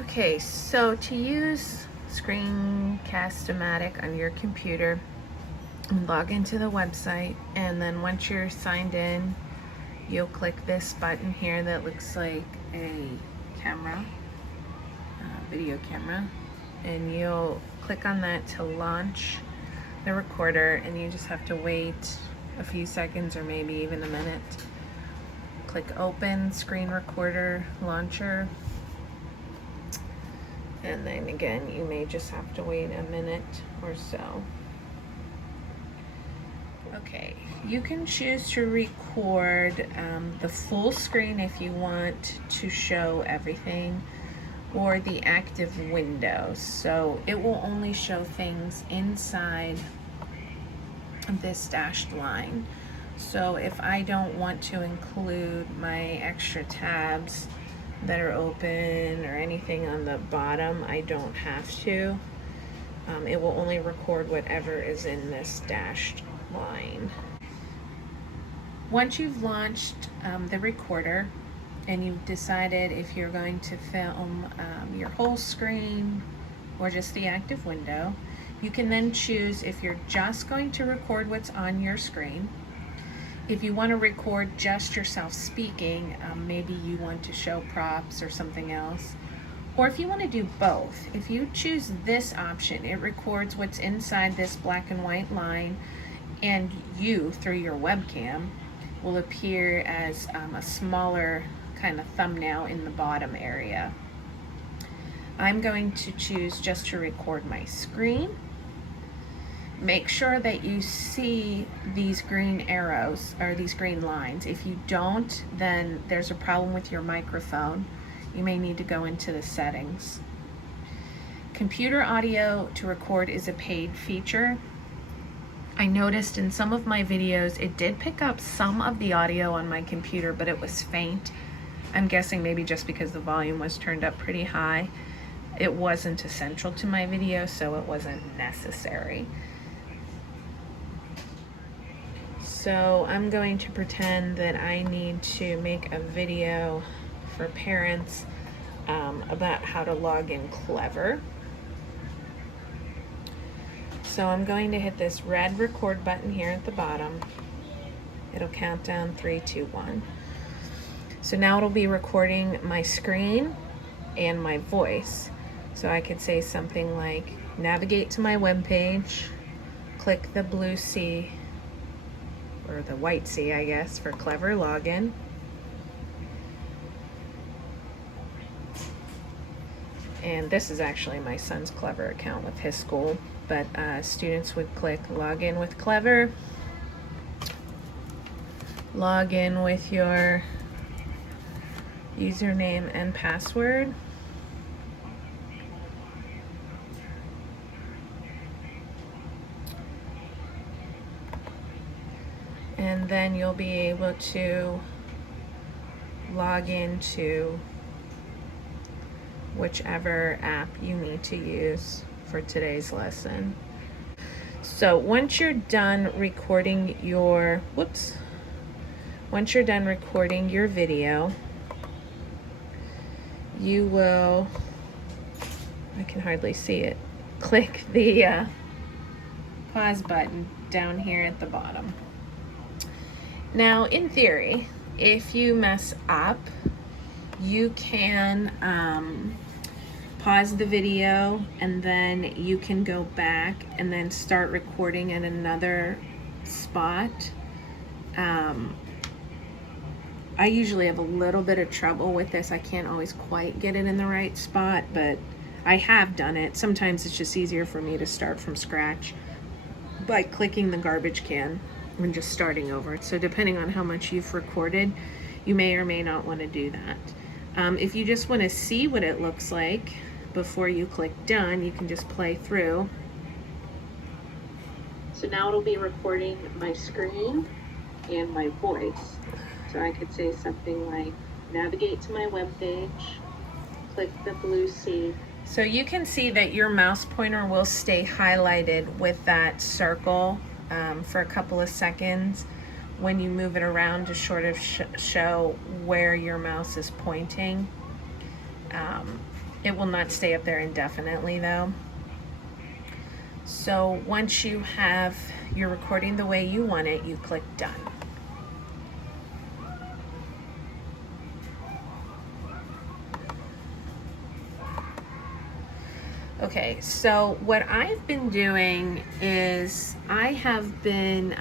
Okay, so to use Screen Cast O Matic on your computer, log into the website, and then once you're signed in, you'll click this button here that looks like a camera, video camera, and you'll click on that to launch the recorder, and you just have to wait a few seconds or maybe even a minute. Click open screen recorder launcher, and then again you may just have to wait a minute or so. Okay, you can choose to record the full screen if you want to show everything, or the active window, so it will only show things inside this dashed line. So if I don't want to include my extra tabs that are open or anything on the bottom, I don't have to. It will only record whatever is in this dashed line. Once you've launched the recorder and you've decided if you're going to film your whole screen or just the active window, you can then choose if you're just going to record what's on your screen. If you want to record just yourself speaking, maybe you want to show props or something else. Or if you want to do both, if you choose this option, it records what's inside this black and white line, and you, through your webcam, will appear as a smaller kind of thumbnail in the bottom area. I'm going to choose just to record my screen. Make sure that you see these green arrows or these green lines. If you don't, then there's a problem with your microphone. You may need to go into the settings. Computer audio to record is a paid feature. I noticed in some of my videos it did pick up some of the audio on my computer, but it was faint. I'm guessing maybe just because the volume was turned up pretty high. It wasn't essential to my video, so it wasn't necessary. So I'm going to pretend that I need to make a video for parents about how to log in Clever. So I'm going to hit this red record button here at the bottom. It'll count down 3, 2, 1. So now it'll be recording my screen and my voice. So I could say something like, navigate to my webpage, click the blue C, or the white C, I guess, for Clever login. And this is actually my son's Clever account with his school, but students would click login with Clever, log in with your username and password, and then you'll be able to log into whichever app you need to use for today's lesson. So once you're done recording your, once you're done recording your video, you will, I can hardly see it, click the pause button down here at the bottom. Now, in theory, if you mess up, you can pause the video and then you can go back and then start recording in another spot. I usually have a little bit of trouble with this. I can't always quite get it in the right spot, but I have done it. Sometimes it's just easier for me to start from scratch by clicking the garbage can and just starting over. So depending on how much you've recorded, you may or may not want to do that. If you just want to see what it looks like before you click done, you can just play through. So now it'll be recording my screen and my voice. So I could say something like, navigate to my webpage, click the blue C. So you can see that your mouse pointer will stay highlighted with that circle for a couple of seconds when you move it around to show where your mouse is pointing. It will not stay up there indefinitely though. So once you have your recording the way you want it, you click done. Okay, so what I've been doing is I have been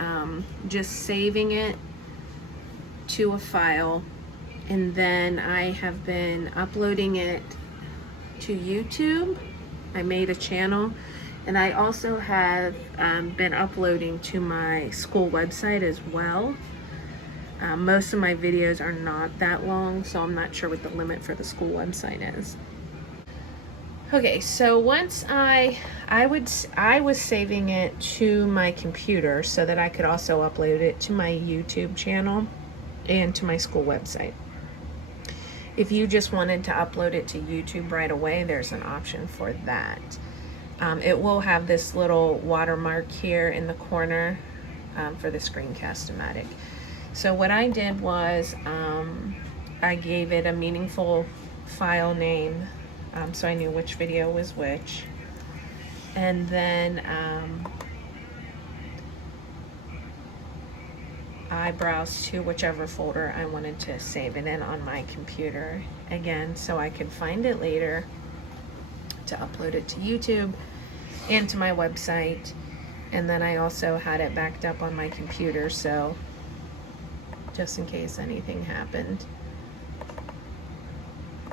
just saving it to a file, and then I have been uploading it to YouTube. I made a channel, and I also have been uploading to my school website as well. Most of my videos are not that long, so I'm not sure what the limit for the school website is. Okay, so once I was saving it to my computer so that I could also upload it to my YouTube channel and to my school website. If you just wanted to upload it to YouTube right away, there's an option for that. It will have this little watermark here in the corner for the Screen Cast O Matic. So what I did was I gave it a meaningful file name, so I knew which video was which. And then I browsed to whichever folder I wanted to save it in on my computer, again, so I could find it later to upload it to YouTube and to my website. And then I also had it backed up on my computer, so just in case anything happened.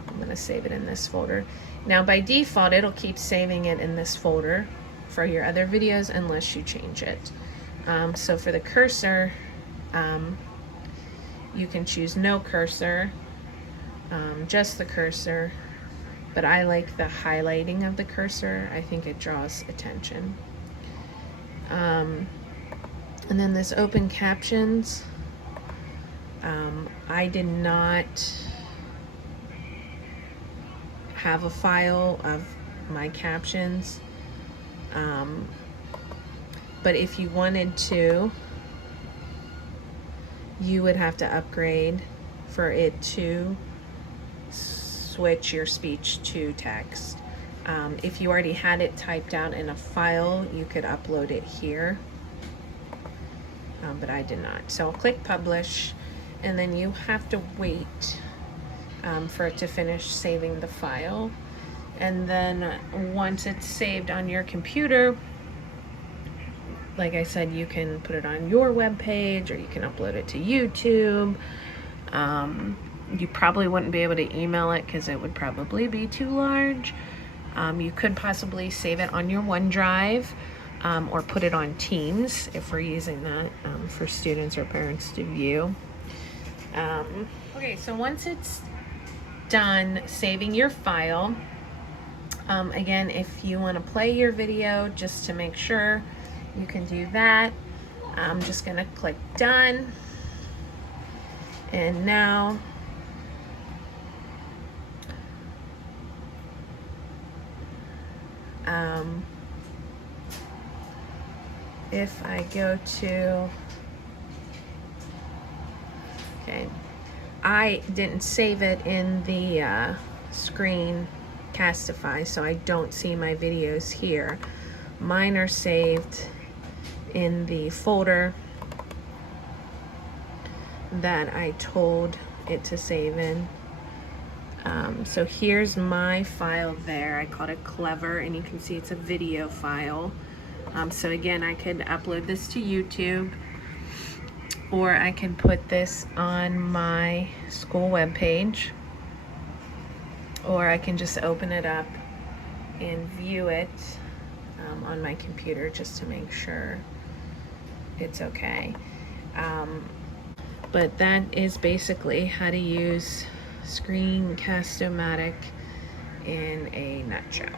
I'm going to save it in this folder. Now by default, it'll keep saving it in this folder for your other videos unless you change it. So for the cursor, you can choose no cursor, just the cursor, but I like the highlighting of the cursor. I think it draws attention. And then this open captions, I did not have a file of my captions, but if you wanted to, you would have to upgrade for it to switch your speech to text. If you already had it typed out in a file, you could upload it here, but I did not. So I'll click publish, and then you have to wait for it to finish saving the file. And then once it's saved on your computer, like I said, you can put it on your web page, or you can upload it to YouTube. You probably wouldn't be able to email it because it would probably be too large. You could possibly save it on your OneDrive, or put it on Teams if we're using that for students or parents to view. Okay, so once it's done saving your file, again, if you want to play your video just to make sure, you can do that. I'm just going to click done, and now if I go to, okay, I didn't save it in the Screen Castify, so I don't see my videos here. Mine are saved in the folder that I told it to save in. So here's my file there. I called it Clever, and you can see it's a video file. So again, I could upload this to YouTube, or I can put this on my school webpage, or I can just open it up and view it on my computer just to make sure it's okay. But that is basically how to use Screen Cast O Matic in a nutshell.